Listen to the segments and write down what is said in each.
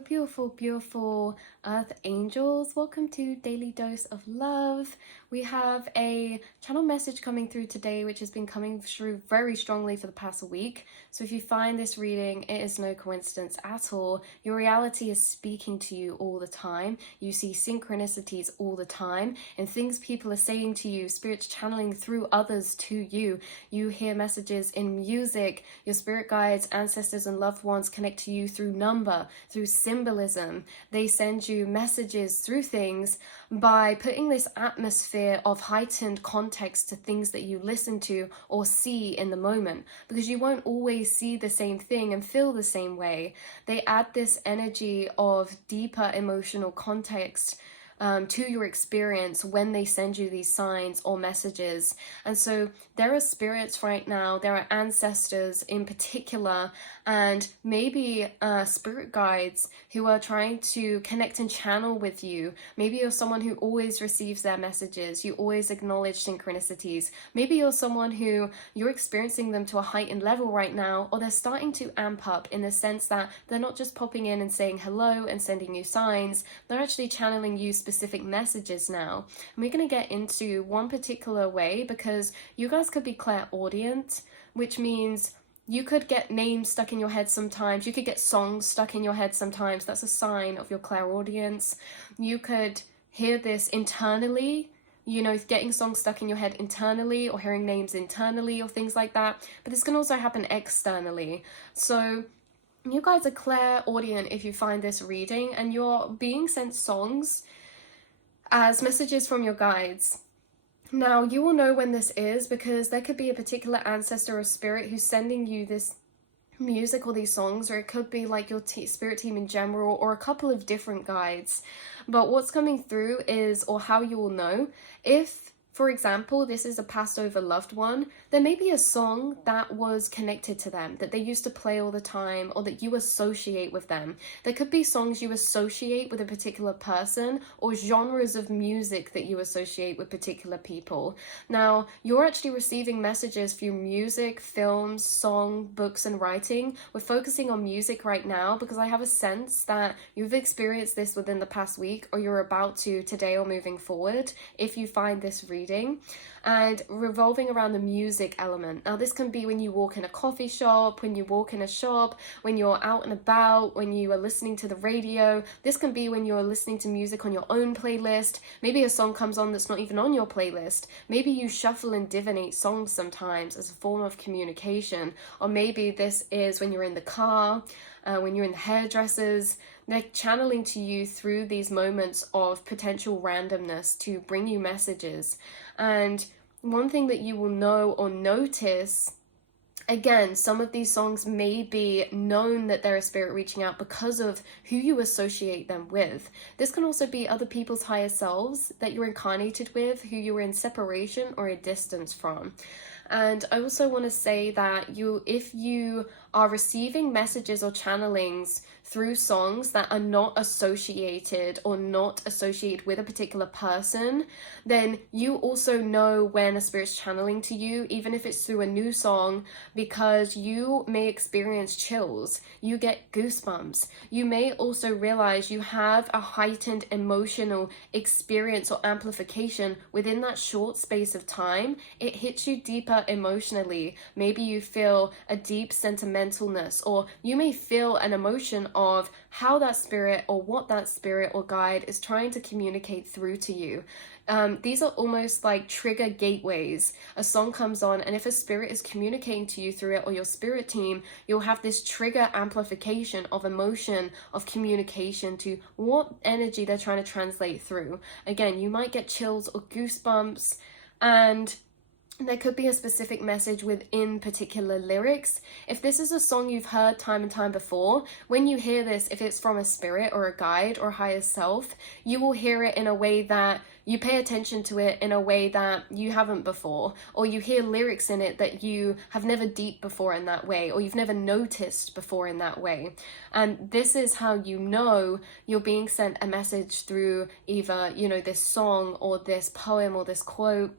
beautiful, beautiful Earth Angels. Welcome to Daily Dose of Love. We have a channel message coming through today, which has been coming through very strongly for the past week. So if you find this reading, it is no coincidence at all. Your reality is speaking to you all the time. You see synchronicities all the time, and things people are saying to you, spirits channeling through others to you. You hear messages in music. Your spirit guides, ancestors, and loved ones connect to you through number, through symbolism. They send you messages through things by putting this atmosphere of heightened context to things that you listen to or see in the moment, because you won't always see the same thing and feel the same way. They add this energy of deeper emotional context to your experience when they send you these signs or messages. And so there are spirits right now, there are ancestors in particular, and maybe spirit guides who are trying to connect and channel with you. Maybe you're someone who always receives their messages, you always acknowledge synchronicities. Maybe you're someone who you're experiencing them to a heightened level right now, or they're starting to amp up in the sense that they're not just popping in and saying hello and sending you signs, they're actually channeling you specific messages now. And we're going to get into one particular way, because you guys could be clairaudient, which means you could get names stuck in your head sometimes. You could get songs stuck in your head sometimes. That's a sign of your clairaudience. You could hear this internally, you know, getting songs stuck in your head internally, or hearing names internally, or things like that. But this can also happen externally. So you guys are clairaudient if you find this reading, and you're being sent songs as messages from your guides. Now, you will know when this is, because there could be a particular ancestor or spirit who's sending you this music or these songs, or it could be like your spirit team in general, or a couple of different guides. But what's coming through is, or how you will know, if, for example, this is a passed over loved one, there may be a song that was connected to them, that they used to play all the time, or that you associate with them. There could be songs you associate with a particular person, or genres of music that you associate with particular people. Now, you're actually receiving messages through music, films, song, books, and writing. We're focusing on music right now, because I have a sense that you've experienced this within the past week, or you're about to today or moving forward, if you find this reading. And revolving around the music element. Now, this can be when you walk in a coffee shop, when you walk in a shop, when you're out and about, when you are listening to the radio. This can be when you're listening to music on your own playlist. Maybe a song comes on that's not even on your playlist. Maybe you shuffle and divinate songs sometimes as a form of communication. Or maybe this is when you're in the car, when you're in the hairdressers. They're channeling to you through these moments of potential randomness to bring you messages. And one thing that you will know or notice, again, some of these songs may be known that they're a spirit reaching out because of who you associate them with. This can also be other people's higher selves that you're incarnated with, who you were in separation or a distance from. And I also want to say that if you are receiving messages or channelings through songs that are not associated with a particular person, then you also know when a spirit's channeling to you, even if it's through a new song, because you may experience chills, you get goosebumps. You may also realize you have a heightened emotional experience or amplification within that short space of time. It hits you deeper emotionally. Maybe you feel a deep sentimentalness, or you may feel an emotion of how that spirit or what that spirit or guide is trying to communicate through to you. These are almost like trigger gateways. A song comes on, and if a spirit is communicating to you through it, or your spirit team, you'll have this trigger amplification of emotion, of communication to what energy they're trying to translate through. Again, you might get chills or goosebumps, and there could be a specific message within particular lyrics. If this is a song you've heard time and time before, when you hear this, if it's from a spirit or a guide or higher self, you will hear it in a way that you pay attention to it in a way that you haven't before, or you hear lyrics in it that you have never deep before in that way, or you've never noticed before in that way. And this is how you know you're being sent a message through either, this song or this poem or this quote.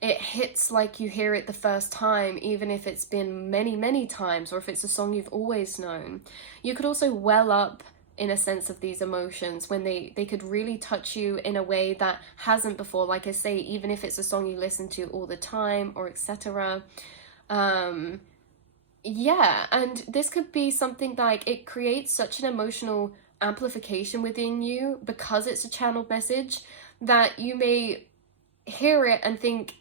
It hits like you hear it the first time, even if it's been many, many times, or if it's a song you've always known. You could also well up in a sense of these emotions, when they could really touch you in a way that hasn't before. Like I say, even if it's a song you listen to all the time or etc. Yeah, and this could be something like it creates such an emotional amplification within you because it's a channeled message that you may hear it and think,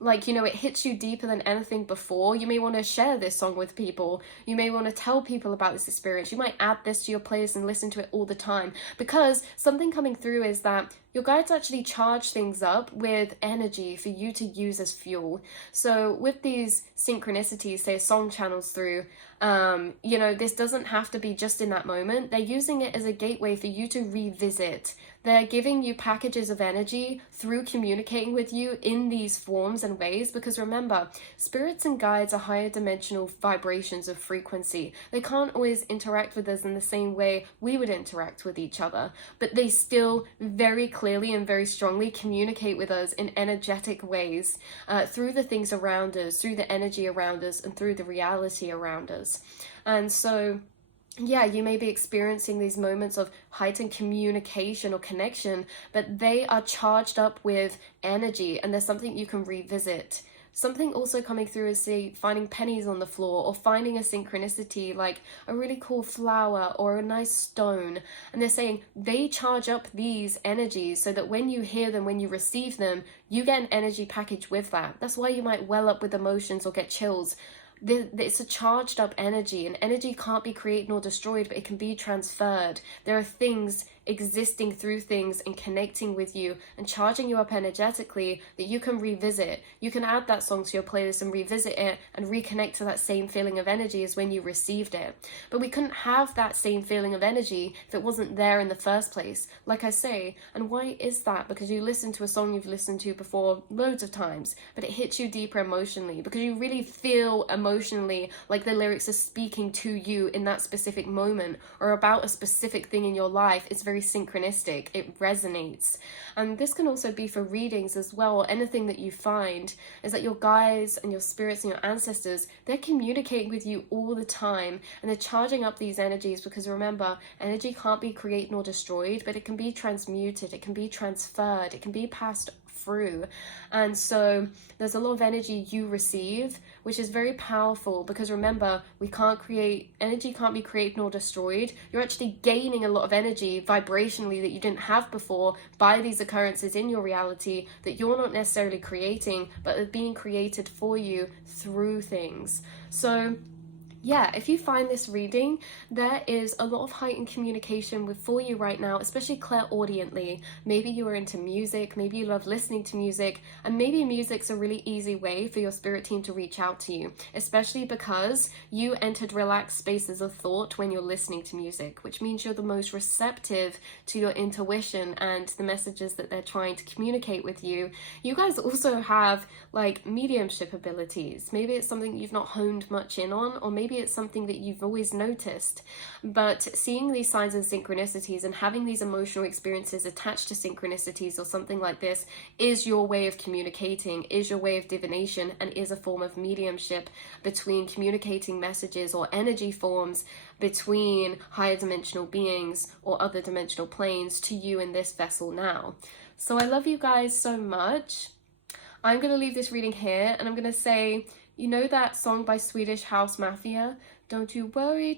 like, you know, it hits you deeper than anything before. You may want to share this song with people. You may want to tell people about this experience. You might add this to your playlist and listen to it all the time, because something coming through is that your guides actually charge things up with energy for you to use as fuel. So with these synchronicities, say song channels through, you know, this doesn't have to be just in that moment. They're using it as a gateway for you to revisit. They're giving you packages of energy through communicating with you in these forms and ways, because remember, spirits and guides are higher dimensional vibrations of frequency. They can't always interact with us in the same way we would interact with each other, but they still very clearly and very strongly communicate with us in energetic ways, through the things around us, through the energy around us, and through the reality around us. And so yeah, you may be experiencing these moments of heightened communication or connection, but they are charged up with energy, and there's something you can revisit. Something also coming through is, say, finding pennies on the floor, or finding a synchronicity like a really cool flower or a nice stone. And they're saying they charge up these energies so that when you hear them, when you receive them, you get an energy package with that. That's why you might well up with emotions or get chills. It's a charged up energy, and energy can't be created nor destroyed, but it can be transferred. There are things existing through things and connecting with you and charging you up energetically that you can revisit. You can add that song to your playlist and revisit it and reconnect to that same feeling of energy as when you received it. But we couldn't have that same feeling of energy if it wasn't there in the first place, like I say. And why is that? Because you listen to a song you've listened to before loads of times, but it hits you deeper emotionally because you really feel emotionally like the lyrics are speaking to you in that specific moment or about a specific thing in your life. It's very synchronistic, it resonates. And this can also be for readings as well. Anything that you find is that your guides and your spirits and your ancestors, they're communicating with you all the time, and they're charging up these energies, because remember, energy can't be created nor destroyed, but it can be transmuted, it can be transferred, it can be passed through. And so there's a lot of energy you receive, which is very powerful, because remember, energy can't be created nor destroyed. You're actually gaining a lot of energy vibrationally that you didn't have before by these occurrences in your reality that you're not necessarily creating, but are being created for you through things. So yeah, if you find this reading, there is a lot of heightened communication for you right now, especially clairaudiently. Maybe you are into music, maybe you love listening to music, and maybe music's a really easy way for your spirit team to reach out to you, especially because you entered relaxed spaces of thought when you're listening to music, which means you're the most receptive to your intuition and the messages that they're trying to communicate with you. You guys also have like mediumship abilities. Maybe it's something you've not honed much in on, or maybe it's something that you've always noticed, but seeing these signs and synchronicities and having these emotional experiences attached to synchronicities or something like this is your way of communicating, is your way of divination, and is a form of mediumship between communicating messages or energy forms between higher dimensional beings or other dimensional planes to you in this vessel now. So I love you guys so much. I'm going to leave this reading here, and I'm going to say, you know that song by Swedish House Mafia? Don't you worry,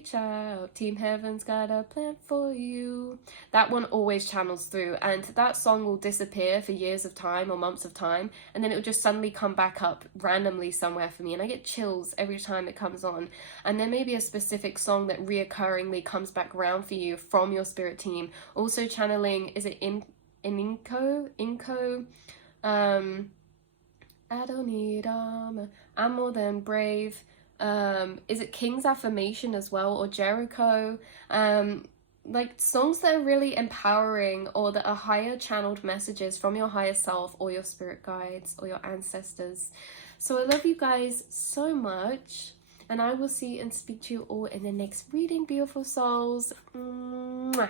child. Team Heaven's got a plan for you. That one always channels through, and that song will disappear for years of time or months of time, and then it will just suddenly come back up randomly somewhere for me, and I get chills every time it comes on. And there may be a specific song that reoccurringly comes back around for you from your spirit team. Also channeling, is it Inco? I don't need armor, I'm more than brave. Is it King's Affirmation as well, or Jericho? Like songs that are really empowering, or that are higher channeled messages from your higher self or your spirit guides or your ancestors. So I love you guys so much, and I will see and speak to you all in the next reading, beautiful souls. Mwah.